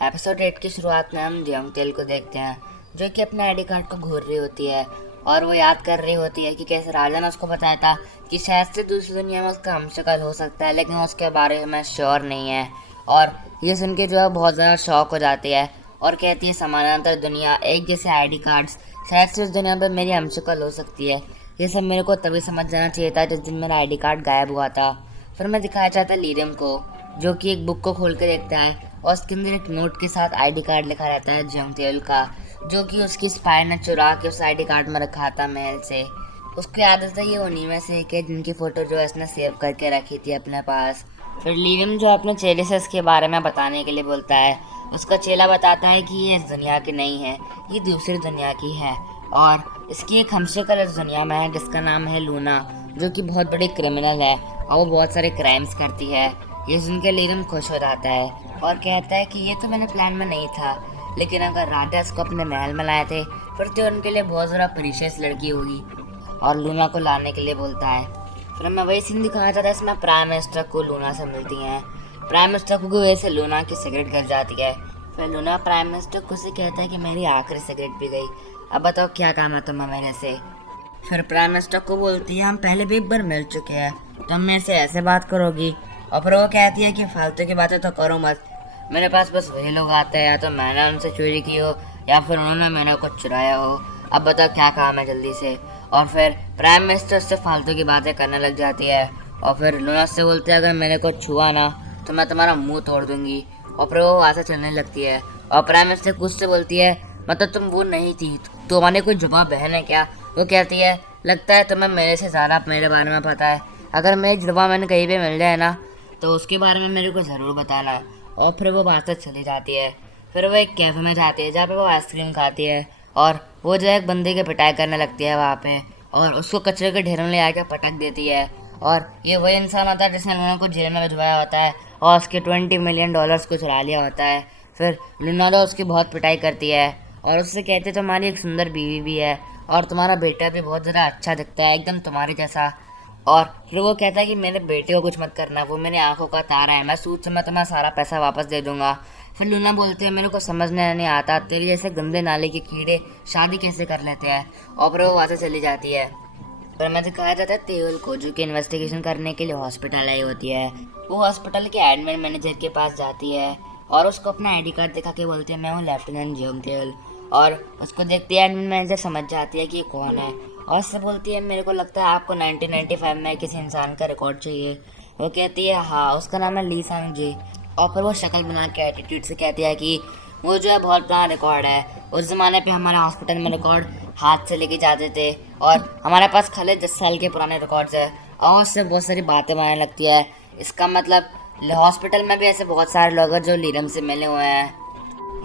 Episode 8 की शुरुआत में हम जियोंग तेल को देखते हैं जो कि अपने आईडी कार्ड को घूर रही होती है और वो याद कर रही होती है कि कैसे राजा ने उसको बताया था कि शायद से दूसरी दुनिया में उसका हमशक्ल हो सकता है, लेकिन उसके बारे में श्योर नहीं है। और ये सुन के जो है बहुत ज़्यादा शॉक हो जाती है और कहती है समानांतर दुनिया, एक जैसे आईडी कार्ड्स, शायद से उस दुनिया पर मेरी हमशक्ल हो सकती है। ये सब मेरे को तभी समझ जाना चाहिए था जिस दिन मेरा आईडी कार्ड गायब हुआ था। फिर मैं दिखाया चाहता लीरियम को, जो कि एक बुक को खोल कर देखता है और उसके अंदर एक नोट के साथ आईडी कार्ड लिखा रहता है जियोंग तेल का, जो कि उसकी स्पाई ने चुरा के उस आईडी कार्ड में रखा था महल से। उसकी आदत है ये उन्हीं में से एक है जिनकी फ़ोटो जो है उसने सेव करके रखी थी अपने पास। फिर लीरियम जो अपने चेले से इसके बारे में बताने के लिए बोलता है। उसका चेला बताता है कि ये इस दुनिया की नहीं है, ये दूसरी दुनिया की है और इसकी एक हमशक्ल इस दुनिया में है जिसका नाम है लूना, जो कि बहुत बड़ी क्रिमिनल है और वो बहुत सारे क्राइम्स करती है। ये सुन के लीरियम खुश हो जाता है और कहता है कि ये तो मैंने प्लान में नहीं था, लेकिन अगर राजा इसको अपने महल में लाए थे फिर तो उनके लिए बहुत ज़्यादा प्रीशियस लड़की होगी, और लूना को लाने के लिए बोलता है। फिर मैं वही सीन दिखाया था इसमें प्राइम मिनिस्टर को लूना से मिलती हैं। प्राइम मिनिस्टर को वजह से लूना की सिगरेट गिर जाती है। फिर लूना प्राइम मिनिस्टर को से कहता है कि मेरी आखिरी सिगरेट भी गई, अब बताओ क्या काम है तुम्हें मेरे से। फिर प्राइम मिनिस्टर को बोलती है हम पहले भी एक बार मिल चुके हैं, तुम मेरे से ऐसे बात करोगी। और फिर वो कहती है कि फालतू की बातें तो करो मत, मेरे पास बस वही लोग आते हैं, या तो मैंने उनसे चोरी की हो या फिर उन्होंने मैंने कुछ चुराया हो, अब बताओ क्या काम है जल्दी से। और फिर प्राइम मिनिस्टर उससे फालतू की बातें करने लग जाती है और फिर लूना से बोलते हैं अगर मैंने को छुआ ना तो मैं तुम्हारा मुंह तोड़ दूंगी। और फिर वो वहाँ से चलने लगती है और प्राइम मिनिस्टर कुछ से बोलती है मतलब तुम वो नहीं थी, तुम्हारे कोई जुबान बहन है क्या। वो कहती है लगता है तुम्हें मेरे से ज़्यादा मेरे बारे में पता है, अगर मेरी जुबान मैंने कहीं पे मिल जाए ना तो उसके बारे में मेरे को ज़रूर बताना। और फिर वो वहाँ से चली जाती है। फिर वो एक कैफ़े में जाती है जहाँ पे वो आइसक्रीम खाती है और वो जो है एक बंदे की पिटाई करने लगती है वहाँ पे और उसको कचरे के ढेरों ले आके पटक देती है। और ये वही इंसान होता है जिसने लूना को जेल में भिजवाया होता है और उसके $20 मिलियन को चुरा लिया होता है। फिर लूना तो उसकी बहुत पिटाई करती है और उससे कहते तुम्हारी एक सुंदर बीवी भी है और तुम्हारा बेटा भी बहुत ज़्यादा अच्छा दिखता है, एकदम तुम्हारे जैसा। और फिर वो कहता है कि मेरे बेटे को कुछ मत करना, वो मेरी आंखों का तारा है, मैं सूद से मैं तुम्हारा सारा पैसा वापस दे दूंगा। फिर लूना बोलते हैं मेरे को समझने नहीं आता तेरे जैसे गंदे नाले के कीड़े शादी कैसे कर लेते हैं। और फिर वो वहाँ से चली जाती है। फिर मैं दिखाया जाता है तेल को, जो कि इन्वेस्टिगेशन करने के लिए हॉस्पिटल आई होती है। वो हॉस्पिटल के एडमिन मैनेजर के पास जाती है और उसको अपना आईडी कार्ड दिखा के बोलती है मैं हूँ लेफ्टिनेंट जियोंग तेल। और उसको देखते है एडमिन मैनेजर समझ जाती है कि ये कौन है और उससे बोलती है मेरे को लगता है आपको 1995 में किसी इंसान का रिकॉर्ड चाहिए। वो कहती है हाँ, उसका नाम है ली सांग जी। और फिर वो शक्ल बना के एटीट्यूड से कहती है कि वो जो है बहुत पुराना रिकॉर्ड है, उस ज़माने पे हमारे हॉस्पिटल में रिकॉर्ड हाथ से लेके जाते थे और हमारे पास खाली 10 साल के पुराने रिकॉर्ड्स है। और उससे बहुत सारी बातें बनाने लगती है। इसका मतलब हॉस्पिटल में भी ऐसे बहुत सारे लोग हैं जो लीरम से मिले हुए हैं।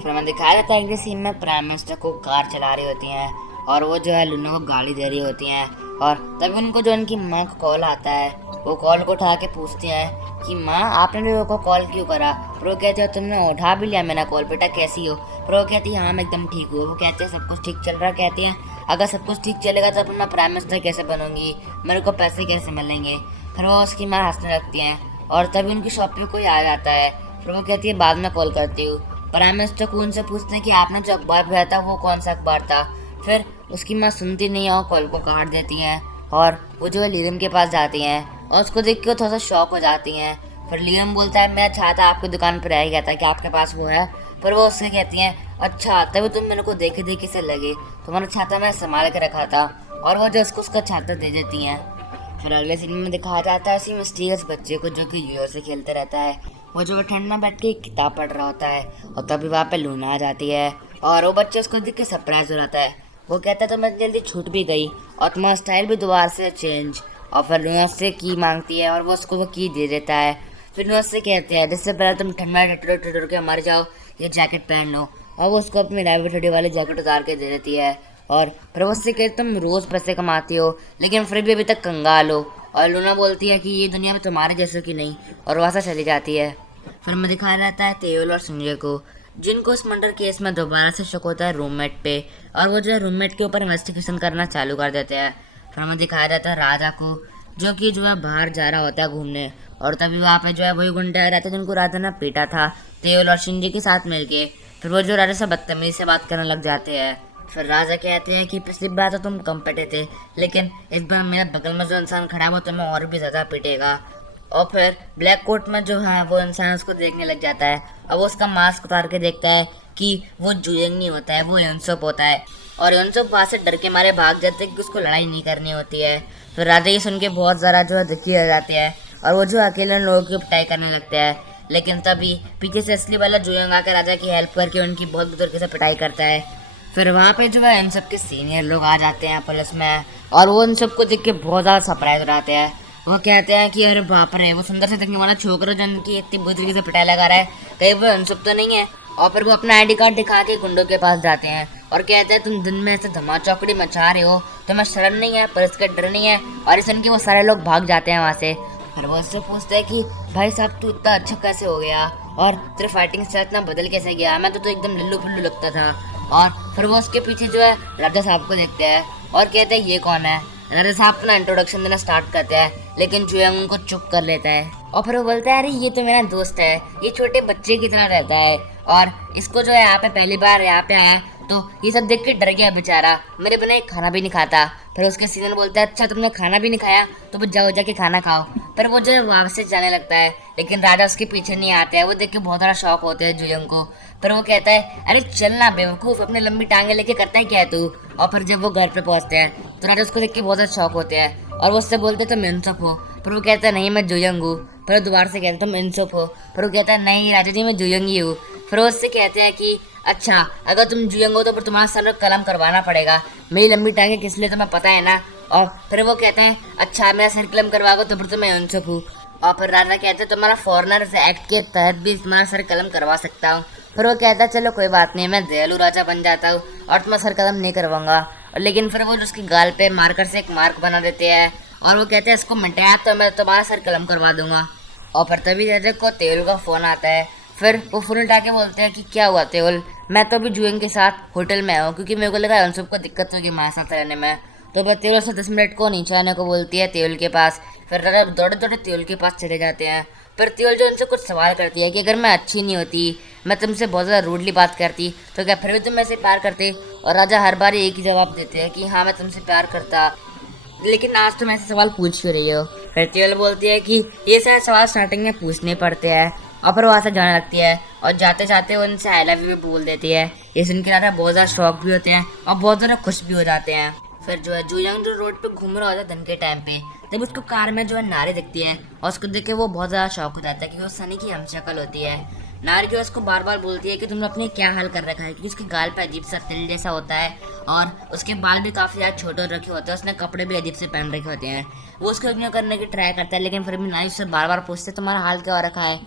फिर हमें दिखाया जाता है कि सीन में प्राइम मिनिस्टर को कार चला रही होती हैं और वो जो है लूना को गाली दे रही होती हैं और तभी उनको जो उनकी माँ का कॉल आता है, वो कॉल को उठा के पूछती हैं कि माँ आपने मेरे को कॉल क्यों करा। फिर वो कहते हो तुमने उठा भी लिया मेरा कॉल, बेटा कैसी हो। फिर वो कहती है हाँ मैं एकदम ठीक हूँ। वो कहते हैं सब कुछ ठीक चल रहा है। कहती हैं अगर सब कुछ ठीक चलेगा तो फिर मैं प्राइम मिनिस्टर कैसे बनूंगी, मेरे को पैसे कैसे मिलेंगे। फिर वो उसकी माँ हंसने लगती हैं और तभी उनकी शॉप पे कोई आ जाता है। फिर वो कहती है बाद में कॉल करती हूँ। प्राइम मिनिस्टर को उनसे पूछते हैं कि आपने जो अखबार भेजा था वो कौन सा अखबार था। फिर उसकी माँ सुनती नहीं है और कॉल को काट देती हैं और वो जो है लीरम के पास जाती हैं और उसको देख के वो थोड़ा सा शॉक हो जाती हैं। फिर लीरम बोलता है मैं चाहता आपकी दुकान पर रह गया था कि आपके पास वो है। फिर वो उससे कहती हैं अच्छा तभी तुम मेरे को देखे देखे से लगे, तुम्हारा छाता मैं संभाल के रखा था। और वो जो उसको उसका छाता दे देती हैं। फिर अगले सीन में दिखाया जाता है उसी मिस्टीरियस बच्चे को जो कि यूयो से खेलते रहता है। वो जो ठंड में बैठ के एक किताब पढ़ रहा होता है और तभी वहाँ पे लूना आ जाती है और वो बच्चे उसको देख के सरप्राइज हो जाता है। वो कहता है तो मैं जल्दी छूट भी गई और तुम्हारा स्टाइल भी दोबारा से चेंज। और फिर लूना उससे की मांगती है और वो उसको वो की दे देता है। फिर लूना उससे कहते हैं जिससे पहले तुम ठंड में टटोर के मर जाओ ये जैकेट पहन लो। और वो उसको अपनी लाइब्रेरी वाली जैकेट उतार के दे देती है और फिर वो उससे कहते तुम रोज़ पैसे कमाती हो लेकिन फिर भी अभी तक कंगाल हो। और लूना बोलती है कि ये दुनिया में तुम्हारे जैसों की नहीं और वहाँ से चली जाती है। फिर में दिखाया जाता है तेल और संजय को, जिनको इस मर्डर केस में दोबारा से शक होता है रूममेट पे और वो जो है रूममेट के ऊपर इन्वेस्टिगेशन करना चालू कर देते हैं। फिर हमें दिखाया जाता है राजा को, जो कि जो है बाहर जा रहा होता है घूमने और तभी वहाँ पे जो है वही गुंडे आ जाते हैं जिनको राजा ने पीटा था, तेल और शिंजे के साथ मिलके। फिर वो जो राजा से बदतमीजी से बात करने लग जाते हैं। फिर राजा कहते हैं कि पिछली बार तो तुम कम पिटे थे, लेकिन इस बार मेरे बगल में जो इंसान खड़ा है वो तुम्हें और भी ज़्यादा पीटेगा। और फिर ब्लैक कोट में जो है वो इंसान उसको देखने लग जाता है। अब वो उसका मास्क उतार के देखता है कि वो जुएंग नहीं होता है, वो युनसुप होता है। और युनसुप वहाँ से डर के मारे भाग जाते हैं कि उसको लड़ाई नहीं करनी होती है। फिर राजा ये सुन के बहुत ज़्यादा जो है दुखी हो जाते हैं और वो जो अकेले लोगों की पिटाई करने लगते हैं। लेकिन तभी पीछे से असली वाला जुएंग आकर राजा की हेल्प करके उनकी बहुत बुजुर्ग से पिटाई करता है। फिर वहाँ पे जो है इन सब के सीनियर लोग आ जाते हैं पुलिस में, और वो इन सबको देख के बहुत ज़्यादा सरप्राइज हो जाते हैं। वो कहते हैं कि अरे बाप रे, वो सुंदर से दिखने वाला छोकरा जो उनकी इतनी बुरी तरीके से पिटाई लगा रहा है, कहीं वो अनसुप तो नहीं है। और फिर वो अपना आईडी कार्ड दिखा के गुंडों के पास जाते हैं और कहते हैं तुम दिन में ऐसे धमा चौकड़ी मचा रहे हो, तुम्हें शर्म नहीं है, पर इसका डर नहीं है। और इस उनके वो सारे लोग भाग जाते हैं वहाँ से। फिर वो उससे पूछते हैं कि भाई साहब तू इतना अच्छा कैसे हो गया, और तेरे फाइटिंग स्टाइल इतना बदल कैसे गया, मैं तो एकदम लल्लू फुल्लू लगता था। और फिर वो उसके पीछे जो है राजा साहब को देखते हैं और कहते हैं ये कौन है। राजा साहब अपना इंट्रोडक्शन देना स्टार्ट करते हैं, लेकिन जुएंग उनको चुप कर लेता है। और फिर वो बोलता है अरे ये तो मेरा दोस्त है, ये छोटे बच्चे की तरह रहता है, और इसको जो है यहाँ पे पहली बार यहाँ पे आया तो ये सब देख के डर गया बेचारा, मेरे बिना एक खाना भी नहीं खाता। फिर उसके सीनियर बोलता है अच्छा तुमने खाना भी नहीं खाया तो बस जाओ जाके खाना खाओ। पर वो जो है वहाँ से जाने लगता है, लेकिन राजा उसके पीछे नहीं आते हैं। वो देख के बहुत ज़्यादा शौक होते हैं जुएंग को। पर वो कहता है अरे चलना बेवकूफ़, अपने लंबी टांगे लेके करता है क्या है तू। और फिर जब वो घर पे पहुँचते हैं तो राजा उसको देख के बहुत ज़्यादा शौक होते हैं और वो उससे बोलते तुम इंसुप हो। पर वो कहता है नहीं मैं जुएंग हूँ। फिर वो दोबारा से कहते तुम इंसुप हो। पर वो कहता है नहीं राजा जी मैं जुएंग ही हूँ। फिर वो उससे कहते हैं कि अच्छा अगर तुम जुएंग हो तो फिर तुम्हारा सर कलम करवाना पड़ेगा, मेरी लंबी टांगे किस लिए तुम्हें पता है ना। और फिर वो कहते हैं अच्छा मेरा सर कलम करवाओगे तो फिर तो मैं युनसुप हूँ। और फिर राजा कहते हैं तुम्हारा फॉरेनर एक्ट के तहत भी तुम्हारा सर कलम करवा सकता हूँ। फिर वो कहता है चलो कोई बात नहीं, मैं दयालु राजा बन जाता हूँ और तुम्हारा सर कलम नहीं करवाऊंगा। लेकिन फिर वो उसकी गाल पे मार्कर से एक मार्क बना देते हैं और वो कहते हैं इसको मिटाया तो मैं तुम्हारा सर कलम करवा दूंगा। और फिर तभी राजा को तेल का फ़ोन आता है। फिर वो फ़ोन उठा के बोलते हैं कि क्या हुआ तेल, मैं तो अभी जुएंग के साथ होटल में हूँ क्योंकि मेरे को लगा उन सबको दिक्कत होगी हमारे साथ रहने में। तो फिर तेल से 10 मिनट को नीचे आने को बोलती है तेल के पास। फिर राजा दौड़े दौड़े तेल के पास चले जाते हैं। फिर तेल जो उनसे कुछ सवाल करती है कि अगर मैं अच्छी नहीं होती, मैं तुमसे बहुत ज़्यादा रूडली बात करती, तो क्या फिर भी तुम ऐसे प्यार करते। और राजा हर बार एक ही जवाब देते हैं कि हाँ मैं तुमसे प्यार करता, लेकिन आज तुम ऐसे सवाल पूछ क्यों रही हो। फिर तेल बोलती है कि ये सारे सवाल स्टार्टिंग में पूछने पड़ते हैं। और फिर वो वहाँ से जाने लगती है और जाते जाते वो उनसे आई लव यू भी बोल देती है। ये सुन के राजा बहुत ज़्यादा शौक भी होते हैं और बहुत ज़्यादा खुश भी हो जाते हैं। फिर जो है जुएंग जो रोड पे घूम रहा होता है दिन के टाइम पे, तब उसको कार में जो है नारी दिखती है और उसको देख के वो बहुत ज़्यादा शौक हो जाता है क्योंकि वो सनी की हमशक्ल होती है। नारी जो है उसको बार बार बोलती है कि तुमने अपने क्या हाल कर रखा है, क्योंकि उसके गाल पे अजीब सा तिल जैसा होता है और उसके बाल भी काफ़ी ज़्यादा छोटे रखे होते हैं, उसने कपड़े भी अजीब से पहन रखे होते हैं। वो उसको इग्नोर करने की ट्राई करता है, लेकिन फिर भी नारी उससे बार बार पूछते तुम्हारा हाल क्या हो रखा है।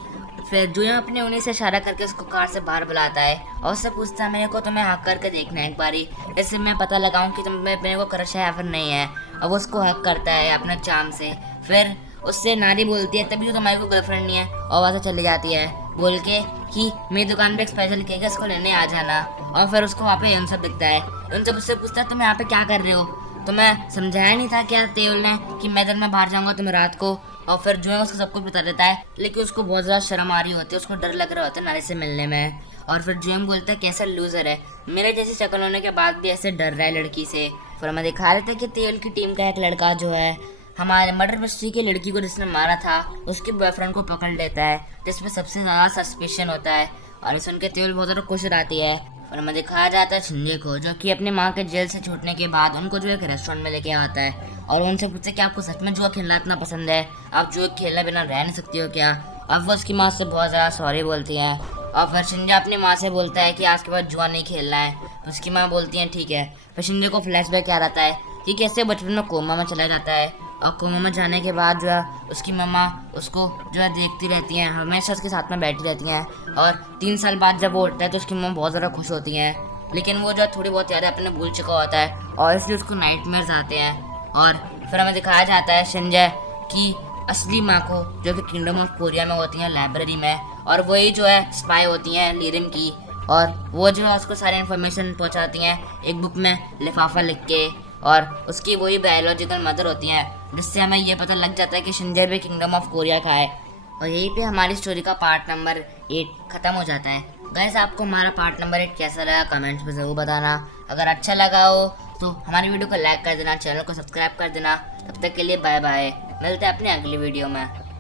फिर जुएंग अपने उंगली से इशारा करके उसको कार से बाहर बुलाता है और उससे पूछता है मेरे को तुम्हें हक करके देखना है एक बारी, इससे मैं पता लगाऊं कि तुम्हें मेरे को क्रश है या फिर नहीं है। और वो उसको हक करता है अपने चाम से। फिर उससे नारी बोलती है तभी तो तुम्हारी को गर्लफ्रेंड नहीं है, और वहाँ से चली जाती है बोल के कि मेरी दुकान पे एक स्पेशल केक है, इसको लेने आ जाना। और फिर उसको वहाँ पे युनसुप दिखता है। युनसुप उससे पूछता है तुम यहाँ पे क्या कर रहे हो, तुम्हें समझाया नहीं था क्या तेल ने कि मैं दिन में बाहर जाऊँगा तुम्हें रात को। और फिर जो है उसको सब कुछ बता देता है, लेकिन उसको बहुत ज़्यादा शर्म आ रही होती है, उसको डर लग रहा होता है नारी से मिलने में। और फिर जुएंग बोलता है कैसा लूजर है, मेरे जैसी शक्ल होने के बाद भी ऐसे डर रहा है लड़की से। फिर हमें दिखा रहे थे कि तेल की टीम का एक लड़का जो है हमारे मर्डर मिस्ट्री की लड़की को जिसने मारा था उसके बॉयफ्रेंड को पकड़ लेता है, जिसमें सबसे ज़्यादा सस्पिशन होता है। और सुन के तेल बहुत ज़्यादा खुश रहती है। और हमें दिखाया जाता है शिंजे को, जो कि अपनी माँ के जेल से छूटने के बाद उनको जो एक रेस्टोरेंट में लेके आता है और उनसे पूछते कि आपको सच में जुआ खेलना इतना पसंद है, आप जुआ खेलना बिना रह नहीं सकती हो क्या। अब वो उसकी माँ से बहुत ज़्यादा सॉरी बोलती है। और फिर शिंजे अपनी माँ से बोलता है कि आज के बाद जुआ नहीं खेलना है। उसकी माँ बोलती है ठीक है। फिर शिंजे को फ्लैशबैक आ जाता है कि कैसे बचपन में कोमा में चला जाता है, और कोमा में जाने के बाद जो है उसकी मम्मा उसको जो है देखती रहती हैं, हमेशा उसके साथ में बैठी रहती हैं। और 3 साल बाद जब वो उठता है तो उसकी मम्मा बहुत ज़्यादा खुश होती हैं, लेकिन वो जो है थोड़ी बहुत यादें अपने भूल चुका होता है और इसलिए उसको नाइटमेयर्स आते हैं। और फिर हमें दिखाया जाता है शिंजे की असली माँ को, जो कि किंगडम ऑफ कोरिया में होती हैं लाइब्रेरी में, और वही जो है स्पाई होती हैं लीरिम की। और वो जो है उसको सारी इन्फॉर्मेशन पहुंचाती हैं एक बुक में लिफाफा लिख के, और उसकी वही बायोलॉजिकल मदर होती हैं, जिससे हमें ये पता लग जाता है कि शिंजे भी किंगडम ऑफ कोरिया का है। और यहीं पे हमारी स्टोरी का पार्ट नंबर 8 ख़त्म हो जाता है। गाइस, आपको हमारा पार्ट नंबर 8 कैसा लगा कमेंट्स में ज़रूर बताना। अगर अच्छा लगा हो तो हमारी वीडियो को लाइक कर देना, चैनल को सब्सक्राइब कर देना। तब तक के लिए बाय बाय, मिलते हैं अपने अगली वीडियो में।